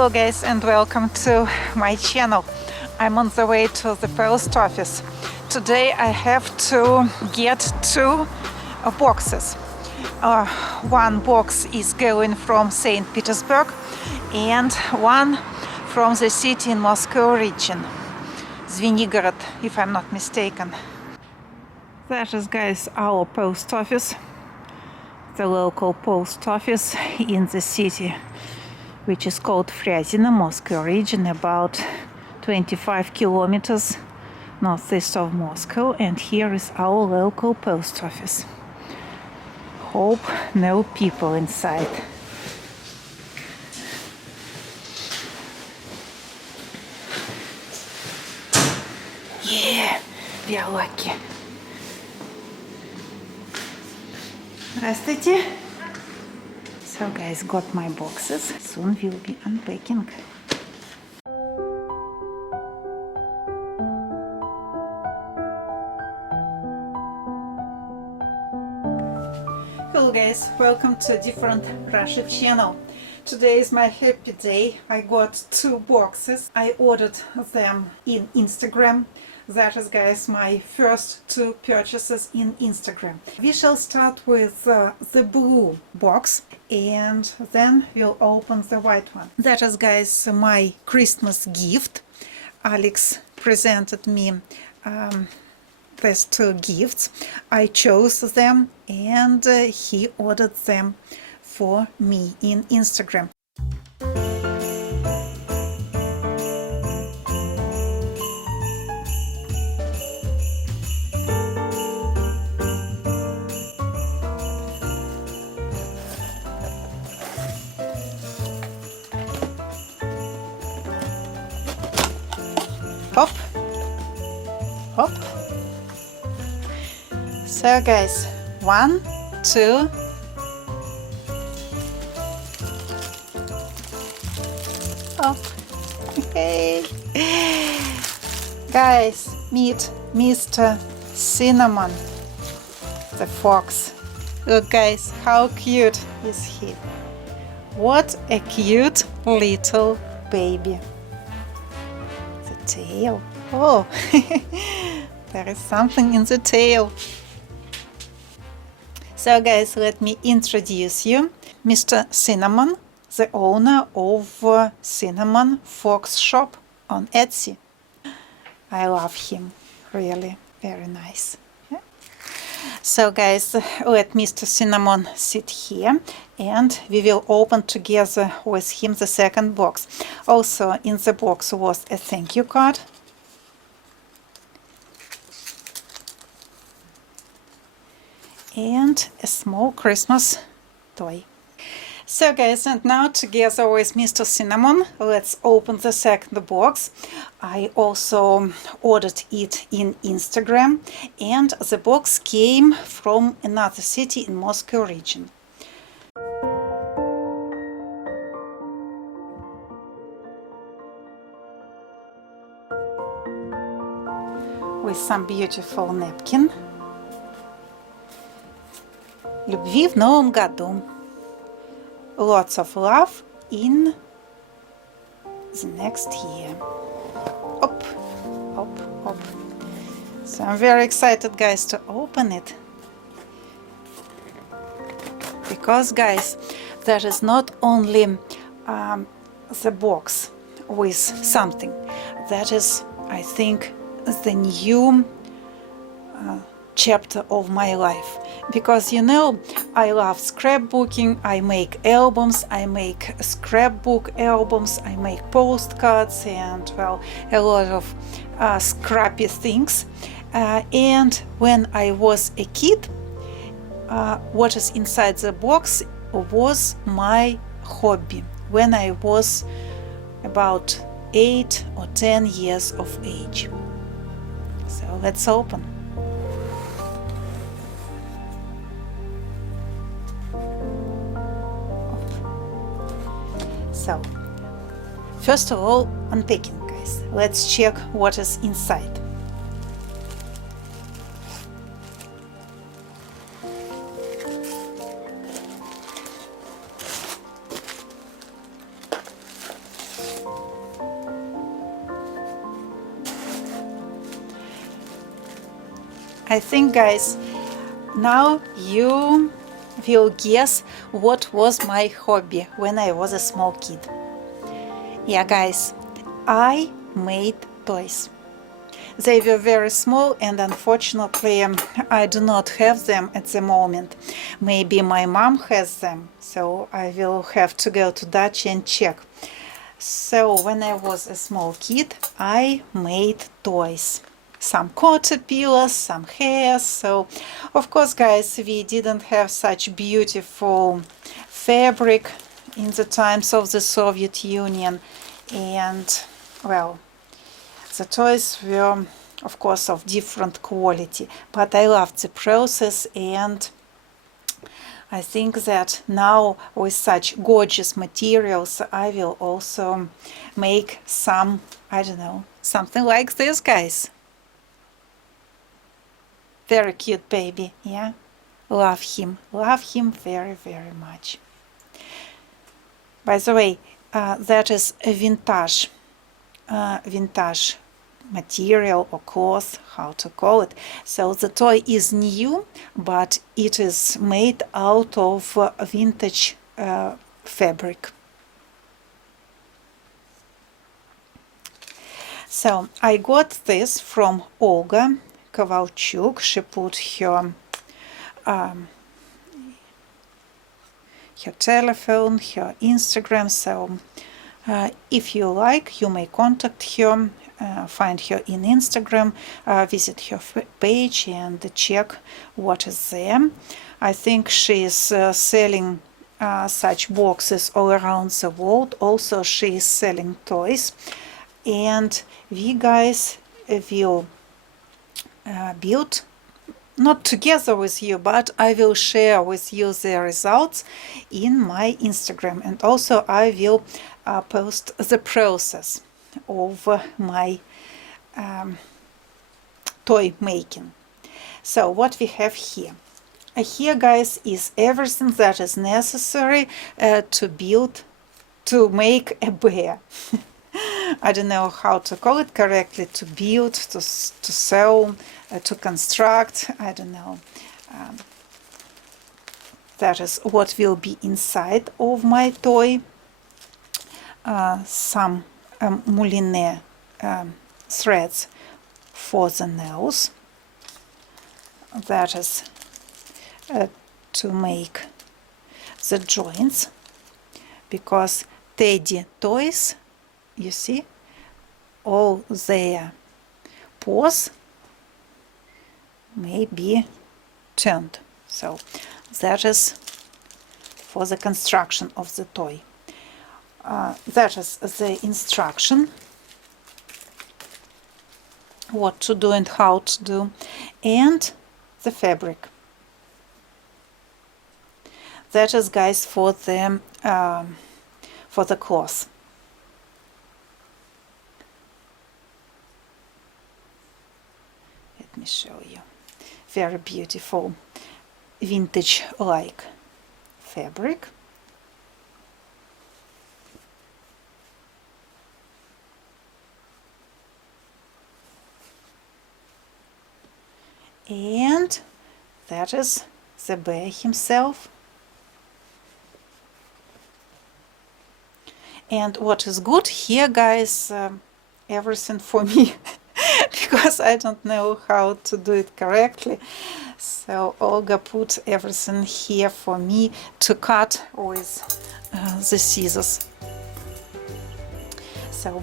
Hello guys and welcome to my channel. I'm on the way to the post office. Today I have to get two boxes. One box is going from St. Petersburg and one from the city in Moscow region, Звенигород, if I'm not mistaken. That is, guys, our post office, the local post office in the city, which is called Frязино, Moscow region, about 25 kilometers northeast of Moscow. And here is our local post office. Hope no people inside. Yeah, we are lucky. Здравствуйте. So guys, got my boxes. Soon we'll be unpacking. Hello guys, welcome to a different Russian channel. Today is my happy day. I got two boxes. I ordered them in Instagram. That is, guys, my first two purchases in Instagram. We shall start with the blue box and then we'll open the white one. That is, guys, my Christmas gift. Alex presented me these two gifts. I chose them and he ordered them for me in Instagram. Hop, hop. So guys, 1, 2, hop. Hey, guys, meet Mr. Cinnamon, the fox. Look guys, how cute is he? What a cute little baby. Tail. Oh, there is something in the tail. So guys, let me introduce you. Mr. Cinnamon, the owner of Cinnamon Fox Shop on Etsy. I love him, really, very nice. Yeah. So guys, let Mr. Cinnamon sit here and we will open together with him the second box. Also in the box was a thank you card. And a small Christmas toy. So guys, and now together with Mr. Cinnamon, let's open the second box. I also ordered it in Instagram and the box came from another city in Moscow region. With some beautiful napkin. Любви в новом году. Lots of love in the next year. Hop, hop, hop. So I'm very excited, guys, to open it. Because, guys, that is not only the box with something. That is, I think, the new chapter of my life. Because, you know, I love scrapbooking, I make albums, I make scrapbook albums, I make postcards and, well, a lot of scrappy things. And when I was a kid, what is inside the box was my hobby when I was about 8 or 10 years of age. So let's open. So, first of all, unpacking, guys. Let's check what is inside. I think, guys, now you will guess what was my hobby when I was a small kid. Yeah, guys, I made toys. They were very small, and unfortunately I do not have them at the moment. Maybe my mom has them, so I will have to go to Dutch and check. So when I was a small kid, I made toys. Some caterpillars, some hairs. So of course, guys, we didn't have such beautiful fabric in the times of the Soviet Union, and well, the toys were of course of different quality, but I loved the process, and I think that now with such gorgeous materials I will also make some, I don't know, something like this, guys. Very cute baby, yeah? Love him very, very much. By the way, that is a vintage material or cloth, how to call it. So the toy is new, but it is made out of vintage fabric. So I got this from Olga Kovalchuk. She put her telephone, her Instagram, so if you like, you may contact her, find her in Instagram, visit her page and check what is there. I think she is selling such boxes all around the world. Also, she is selling toys, and we guys will build, not together with you, but I will share with you the results in my Instagram, and also I will post the process of my toy making. So what we have here. Here, guys, is everything that is necessary to make a bear. I don't know how to call it correctly, to build, to sew, to construct, I don't know. That is what will be inside of my toy. Some moulinet threads for the nose. That is to make the joints, because teddy toys, you see, all their paws may be turned. So that is for the construction of the toy. That is the instruction, what to do and how to do, and the fabric. That is, guys, for the cloth. Let me show you. Very beautiful vintage-like fabric. And that is the bear himself. And what is good here, guys, everything for me, because I don't know how to do it correctly. So Olga put everything here for me to cut with the scissors. So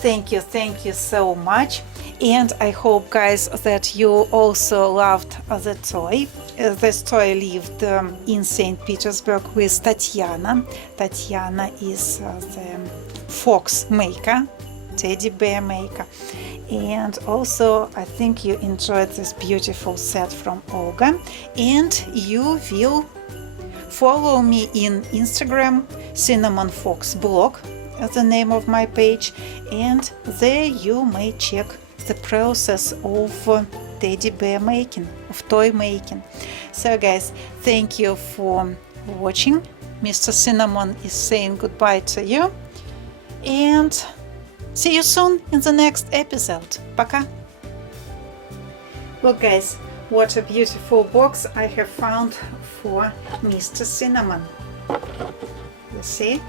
thank you so much. And I hope, guys, that you also loved the toy. This toy lived in St. Petersburg with Tatiana. Tatiana is the fox maker, teddy bear maker. And also, I think you enjoyed this beautiful set from Olga. And you will follow me in Instagram, Cinnamon Fox Blog, the name of my page. And there you may check the process of teddy bear making, of toy making. So, guys, thank you for watching. Mr. Cinnamon is saying goodbye to you, and see you soon in the next episode. Пока! Look guys, what a beautiful box I have found for Mr. Cinnamon. You see?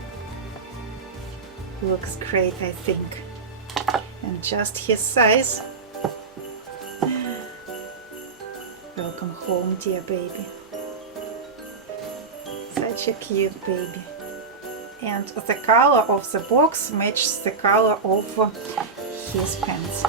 Looks great, I think. And just his size. Welcome home, dear baby. Such a cute baby. And the color of the box matches the color of his pants.